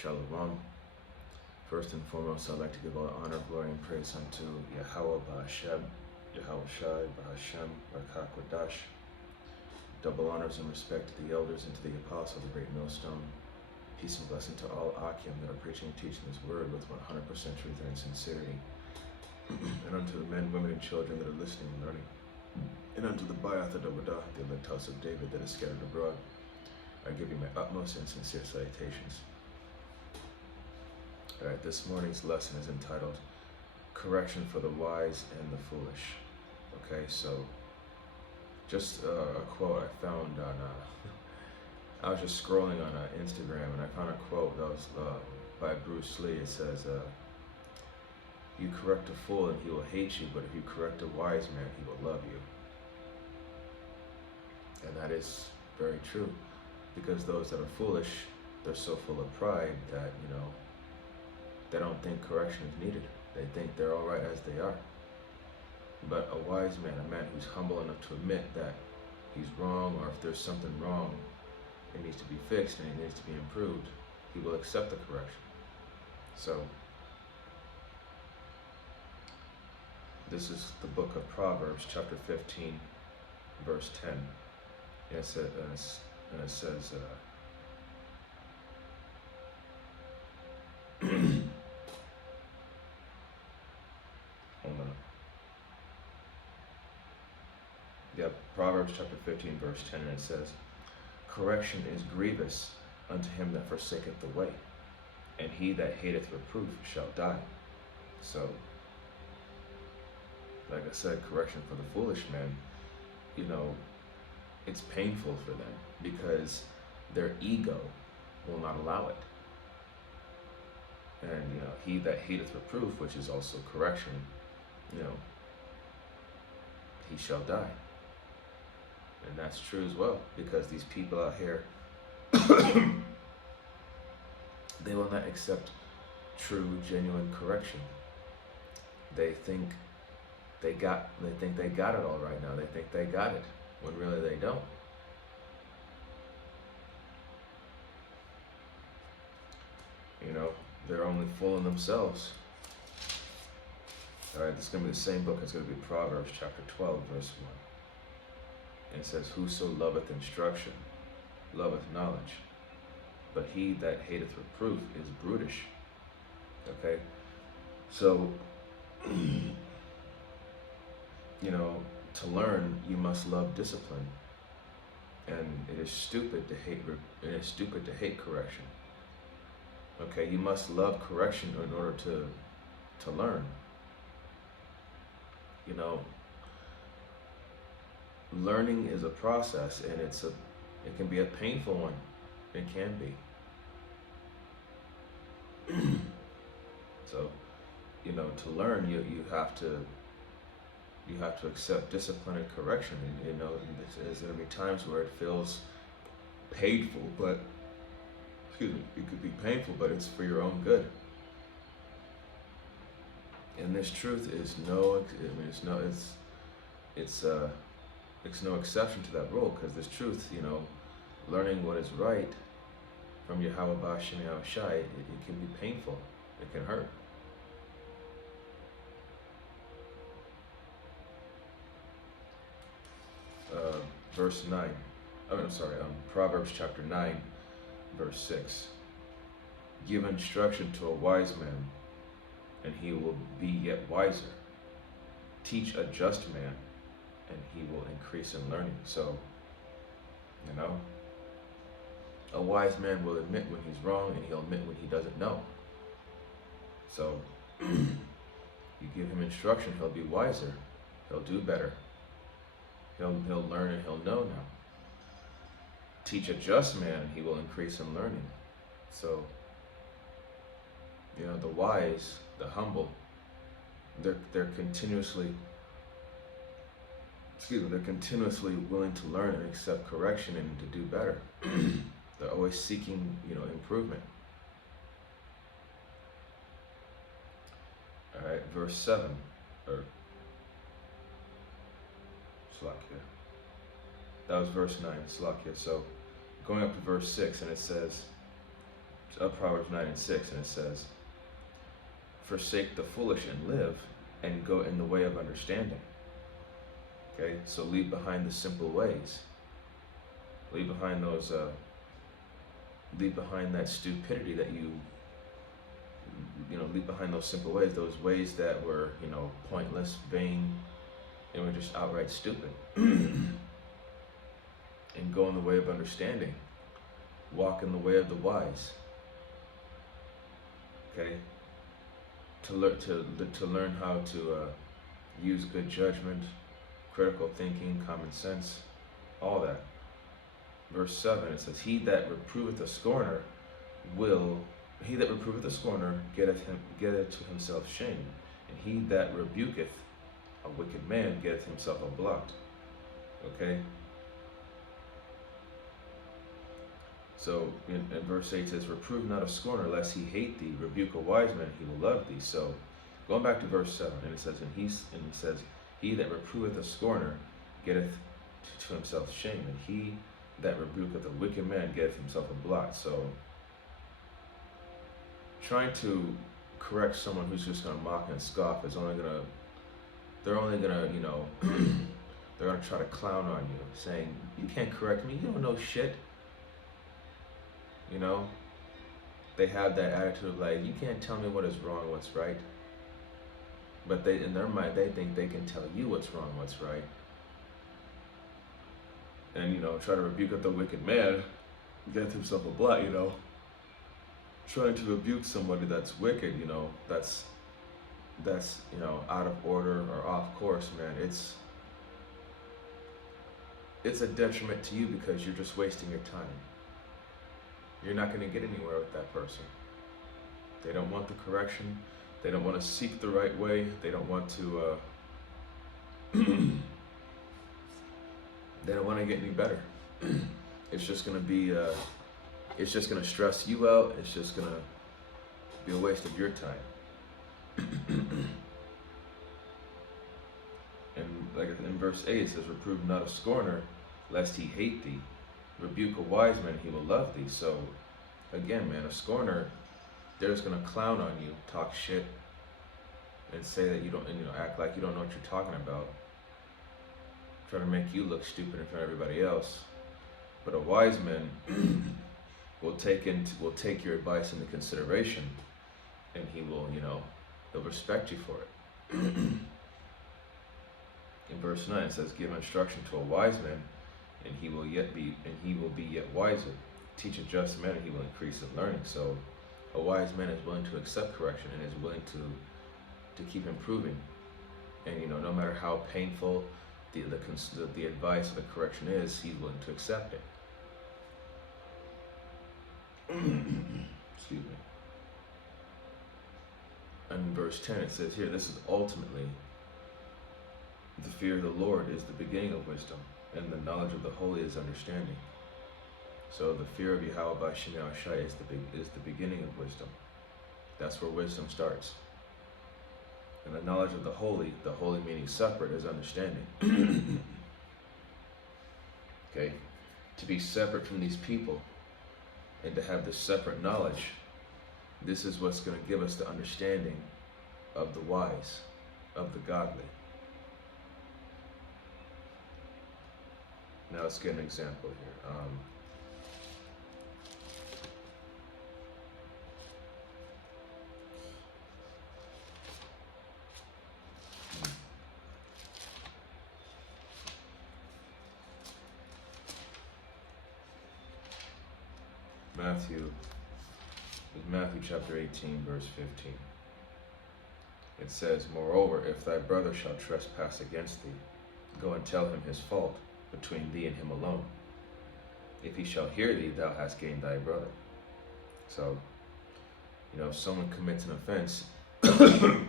Shalom. First and foremost, I'd like to give all honor, glory, and praise unto Yahweh Ba'Hashem, Yahweh Shai, Ba'Hashem, Ba'Kakwadash. Double honors and respect to the elders and to the apostles of the Great Millstone. Peace and blessing to all Akim that are preaching and teaching this word with 100% truth and sincerity. And unto the men, women, and children that are listening and learning. And unto the Bayath Adawadah, the elect house of David that is scattered abroad, I give you my utmost and sincere salutations. Alright, this morning's lesson is entitled Correction for the Wise and the Foolish. Okay, so just a quote I found on, I was just scrolling on Instagram and I found a quote that was by Bruce Lee. It says, you correct a fool and he will hate you, but if you correct a wise man, he will love you. And that is very true, because those that are foolish, they're so full of pride that, they don't think correction is needed. They think they're all right as they are. But a wise man, a man who's humble enough to admit that he's wrong, or if there's something wrong, it needs to be fixed and it needs to be improved, he will accept the correction. So, this is the book of Proverbs, chapter 15, verse 10. And it says, hold on. Yeah, Proverbs chapter 15, verse 10, and it says, correction is grievous unto him that forsaketh the way, and he that hateth reproof shall die. So, like I said, correction for the foolish man, it's painful for them because their ego will not allow it. And, he that hateth reproof, which is also correction, he shall die. And that's true as well, because these people out here, they will not accept true, genuine correction. They think they got it all right now. They think they got it, when really they don't. They're only fooling themselves. All right, this is going to be the same book. It's going to be Proverbs chapter 12, verse 1. And it says, whoso loveth instruction, loveth knowledge, but he that hateth reproof is brutish. Okay? So, to learn, you must love discipline. And it is stupid to hate correction. Okay, you must love correction in order to learn. Learning is a process, and it can be a painful one. It can be. So, to learn, you have to accept discipline and correction. And, there's going to be times where it feels painful, but it could be painful, but it's for your own good. And this truth is it's no exception to that rule, because this truth, learning what is right from Yahweh Ba'Hashem Yahweh Shai, it can be painful. It can hurt. Verse 9. Proverbs chapter 9, verse 6. Give instruction to a wise man, and he will be yet wiser. Teach a just man, and he will increase in learning. So, a wise man will admit when he's wrong, and he'll admit when he doesn't know. So, you give him instruction, he'll be wiser. He'll do better. He'll learn and he'll know now. Teach a just man, he will increase in learning. So, the wise, the humble, they're continuously willing to learn and accept correction and to do better. They're always seeking, improvement. All right, verse 7, or Slakia. That was verse 9, Slakia. So going up to verse 6, and it says, Proverbs 9 and 6, and it says, forsake the foolish and live, and go in the way of understanding. Okay, so leave behind the simple ways. Leave behind those, leave behind that stupidity that leave behind those simple ways, those ways that were, pointless, vain, and were just outright stupid. And go in the way of understanding. Walk in the way of the wise. Okay? To learn how to use good judgment, critical thinking, common sense, all that. Verse 7, it says, he that reproveth a scorner getteth to himself shame, and he that rebuketh a wicked man getteth himself a blot. Okay? So in verse 8 it says, reprove not a scorner lest he hate thee, rebuke a wise man, he will love thee. So going back to verse 7, and it says, he says, he that reproveth a scorner getteth to himself shame, and he that rebuketh a wicked man getteth himself a blot. So trying to correct someone who's just going to mock and scoff is they're only going to they're going to try to clown on you, saying, you can't correct me, you don't know shit. They have that attitude of like, you can't tell me what is wrong, what's right. But in their mind, they think they can tell you what's wrong, what's right. And, try to rebuke the wicked man, get himself a blot, Trying to rebuke somebody that's wicked, that's out of order or off course, man. It's a detriment to you because you're just wasting your time. You're not going to get anywhere with that person. They don't want the correction. They don't want to seek the right way. They don't want to, they don't want to get any better. It's just going to be, it's just going to stress you out. It's just going to be a waste of your time. And like in verse 8 it says, reprove not a scorner lest he hate thee, rebuke a wise man, he will love thee. So again, man, a scorner, they're just going to clown on you, talk shit, and say that you don't, and act like you don't know what you're talking about, try to make you look stupid in front of everybody else. But a wise man will take your advice into consideration, and he will, he'll respect you for it. In verse 9 it says, give instruction to a wise man, and he will be yet wiser. Teach a just man, and he will increase in learning. So a wise man is willing to accept correction and is willing to keep improving. And no matter how painful the advice or the correction is, he's willing to accept it. Excuse me. And in verse 10 it says here, this is ultimately, the fear of the Lord is the beginning of wisdom, and the knowledge of the holy is understanding. So the fear of Yahweh B'Shem Yahushai is the beginning of wisdom. That's where wisdom starts. And the knowledge of the holy meaning separate, is understanding. Okay? To be separate from these people and to have this separate knowledge, this is what's going to give us the understanding of the wise, of the godly. Now let's get an example here. Matthew chapter 18, verse 15. It says, moreover, if thy brother shall trespass against thee, go and tell him his fault between thee and him alone. If he shall hear thee, thou hast gained thy brother. So, if someone commits an offense, you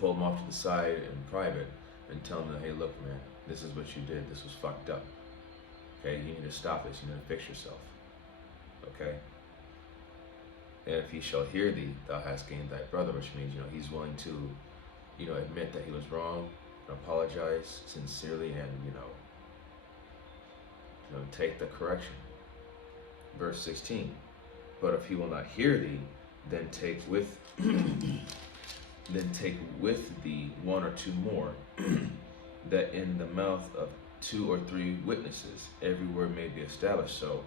pull them off to the side in private and tell them, hey, look, man, this is what you did. This was fucked up. Okay, you need to stop this. You need to fix yourself. Okay? And if he shall hear thee, thou hast gained thy brother, which means, he's willing to, admit that he was wrong, and apologize sincerely, and, take the correction. Verse 16, But if he will not hear thee, then take with thee one or two more, that in the mouth of 2 or 3 witnesses every word may be established. So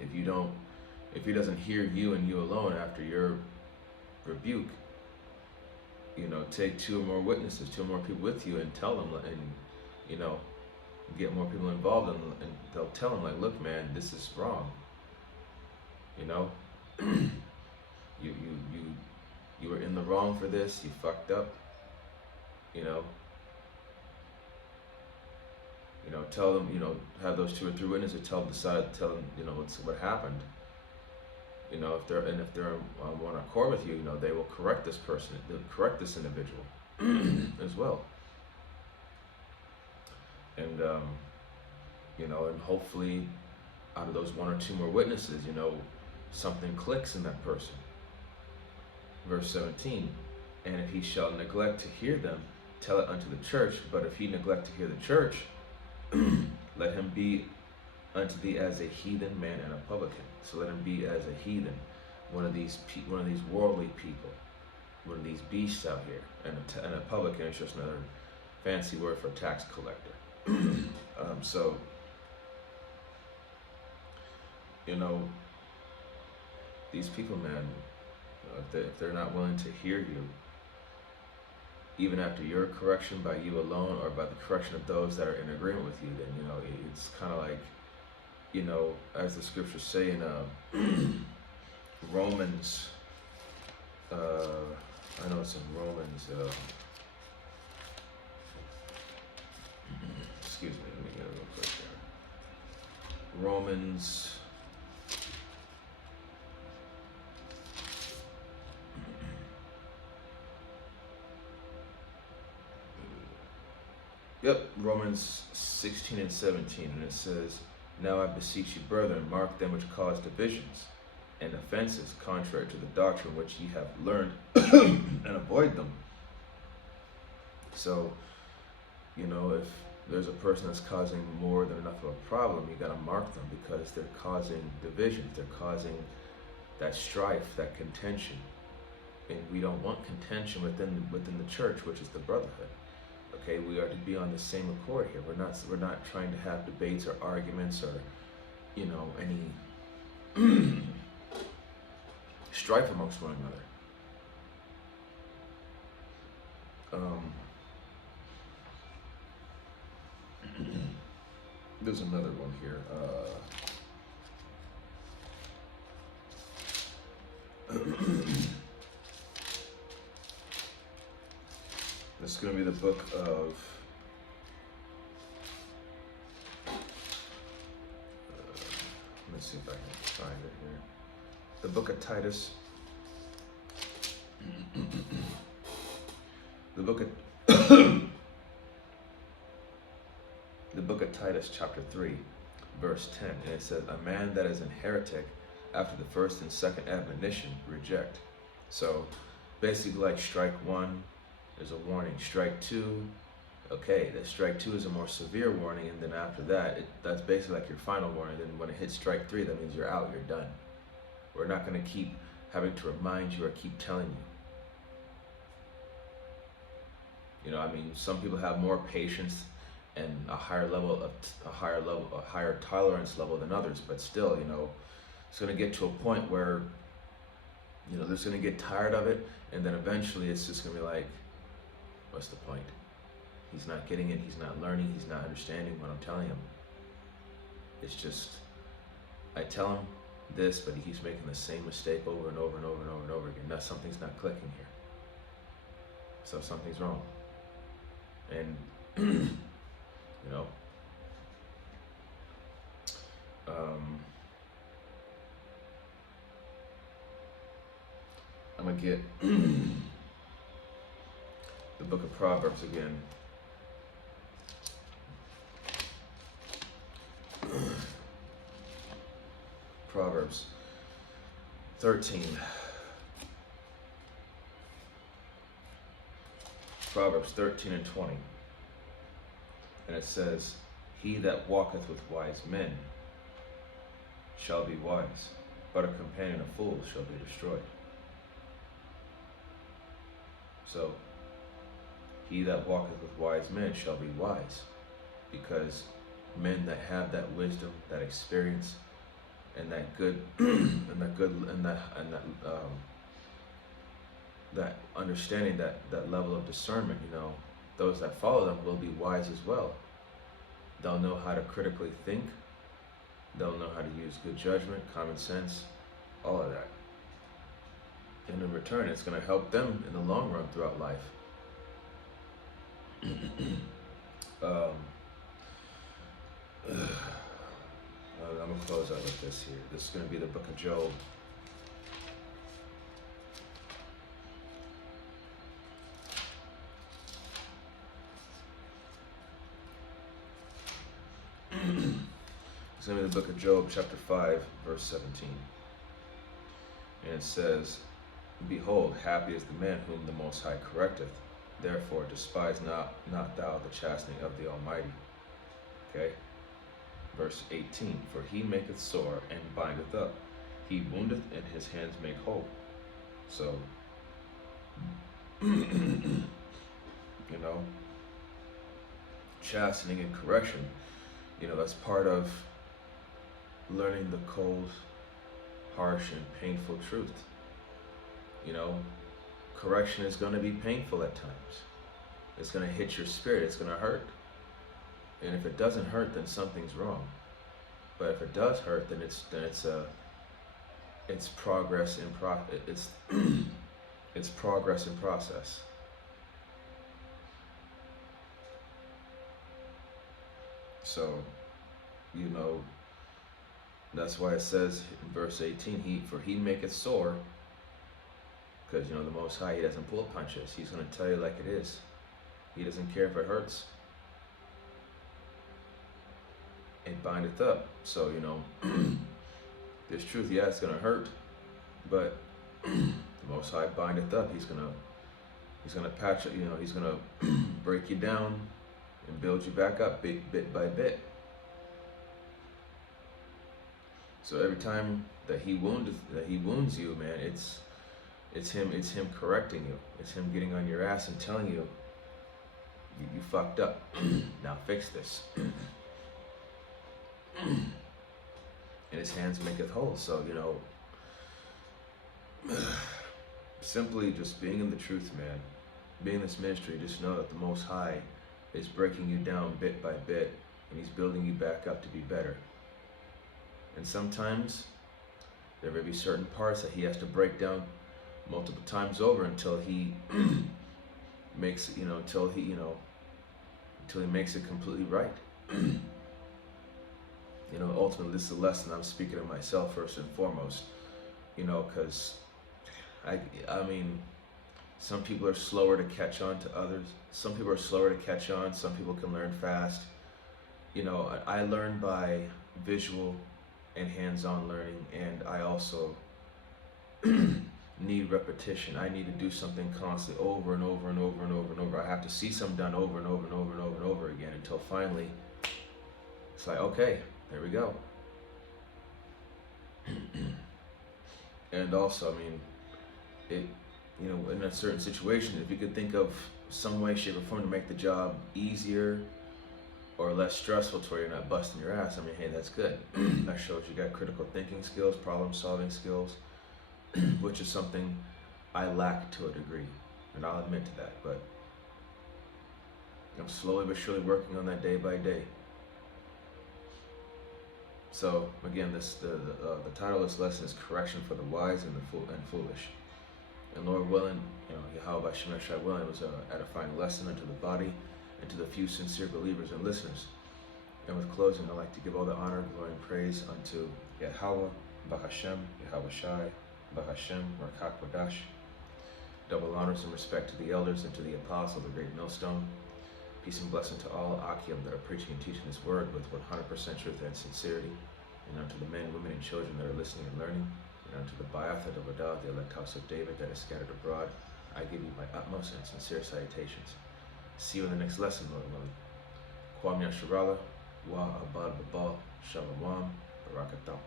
if he doesn't hear you and you alone after your rebuke, take 2 or more witnesses, 2 or more people with you, and tell them, and get more people involved, and they'll tell them, like, look, man, this is wrong. You were in the wrong for this. You fucked up. Tell them. Have those 2 or 3 witnesses. Tell them what happened. If they're on one accord with you, they will correct this person. They'll correct this individual as well. And and hopefully, out of those 1 or 2 more witnesses, something clicks in that person. Verse 17, and if he shall neglect to hear them, tell it unto the church. But if he neglect to hear the church, let him be unto thee as a heathen man and a publican. So let him be as a heathen, one of these worldly people, one of these beasts out here. And a publican is just another fancy word for tax collector. So these people, man, if they're not willing to hear you, even after your correction by you alone, or by the correction of those that are in agreement with you, then it's kind of like, as the scriptures say in Romans, I know it's in Romans, excuse me, let me get it real quick there. Romans, Romans 16 and 17, and it says, now I beseech you, brethren, mark them which cause divisions and offenses contrary to the doctrine which ye have learned, and avoid them. So, if there's a person that's causing more than enough of a problem, you got to mark them, because they're causing divisions, they're causing that strife, that contention, and we don't want contention within the church, which is the brotherhood. Okay, we are to be on the same accord here. We're not trying to have debates or arguments or any strife amongst one another. There's another one here. This is going to be the book of let me see if I can find it here. The book of Titus. The book of Titus, chapter 3, verse 10, and it says, a man that is an heretic after the first and second admonition reject. So basically, like strike 1, there's a warning. Strike 2, okay, that strike 2 is a more severe warning, and then after that, that's basically like your final warning. Then when it hits strike 3, that means you're out, you're done. We're not going to keep having to remind you or keep telling you. Some people have more patience and a higher tolerance level than others, but still, it's going to get to a point where, they're just going to get tired of it, and then eventually it's just going to be like, what's the point? He's not getting it, he's not learning, he's not understanding what I'm telling him. It's just, I tell him this, but he keeps making the same mistake over and over and over and over and over again. Now something's not clicking here. So something's wrong. And, I'm going to get the book of Proverbs again. Proverbs 13. Proverbs 13 and 20. And it says, he that walketh with wise men shall be wise, but a companion of fools shall be destroyed. So, he that walketh with wise men shall be wise, because men that have that wisdom, that experience, and that good, that understanding, that level of discernment, those that follow them will be wise as well. They'll know how to critically think. They'll know how to use good judgment, common sense, all of that. And in return, it's going to help them in the long run throughout life. I'm going to close out with this here. This is going to be the book of Job. It's going to be the book of Job, chapter 5, verse 17. And it says, Behold, happy is the man whom the Most High correcteth. Therefore despise not thou the chastening of the Almighty. Okay? Verse 18, For he maketh sore and bindeth up. He woundeth and his hands make whole. So, chastening and correction, that's part of learning the cold, harsh, and painful truth. Correction is going to be painful at times. It's going to hit your spirit. It's going to hurt. And if it doesn't hurt, then something's wrong. But if it does hurt, then it's progress in it's progress in process. So, that's why it says in verse 18, For he maketh sore. Because, the Most High, he doesn't pull punches. He's going to tell you like it is. He doesn't care if it hurts. And bindeth up. So, there's truth. Yeah, it's going to hurt. But the Most High bindeth up. He's going to patch it. He's going to break you down and build you back up bit by bit. So every time that he wounds you, man, it's him correcting you. It's him getting on your ass and telling you, you fucked up. Now fix this. And his hands maketh whole. So, simply just being in the truth, man, being in this ministry, just know that the Most High is breaking you down bit by bit, and he's building you back up to be better. And sometimes there may be certain parts that he has to break down multiple times over until he makes until he makes it completely right. Ultimately, this is a lesson I'm speaking of myself first and foremost. Because I mean, some people are slower to catch on to others. Some people are slower to catch on. Some people can learn fast. I learn by visual and hands-on learning, and I also need repetition. I need to do something constantly over and over and over and over and over. I have to see something done over and over and over and over and over again until finally it's like, okay, there we go. And also, I mean, in a certain situation, if you could think of some way, shape, or form to make the job easier or less stressful to where you're not busting your ass, I mean, hey, that's good. That shows you got critical thinking skills, problem solving skills, which is something I lack to a degree, and I'll admit to that, but I'm slowly but surely working on that day by day. So again, the title of this lesson is Correction for the Wise and the Foolish. And Lord willing, Yahweh Shemeshai willing, it was an edifying lesson unto the body and to the few sincere believers and listeners. And with closing, I'd like to give all the honor, glory, and praise unto Yahweh, Bahashem, Yahweh Shai, Bahashem, Rakak Wadash. Double honors and respect to the elders and to the apostle, the great millstone. Peace and blessing to all Akim that are preaching and teaching His word with 100% truth and sincerity. And unto the men, women, and children that are listening and learning. And unto the Bayatha, the Wadah, the elect house of David that is scattered abroad, I give you my utmost and sincere salutations. See you in the next lesson, Lord willing. Kwam Yasharala, Wa Abad Babal, Shalom, Barakatam.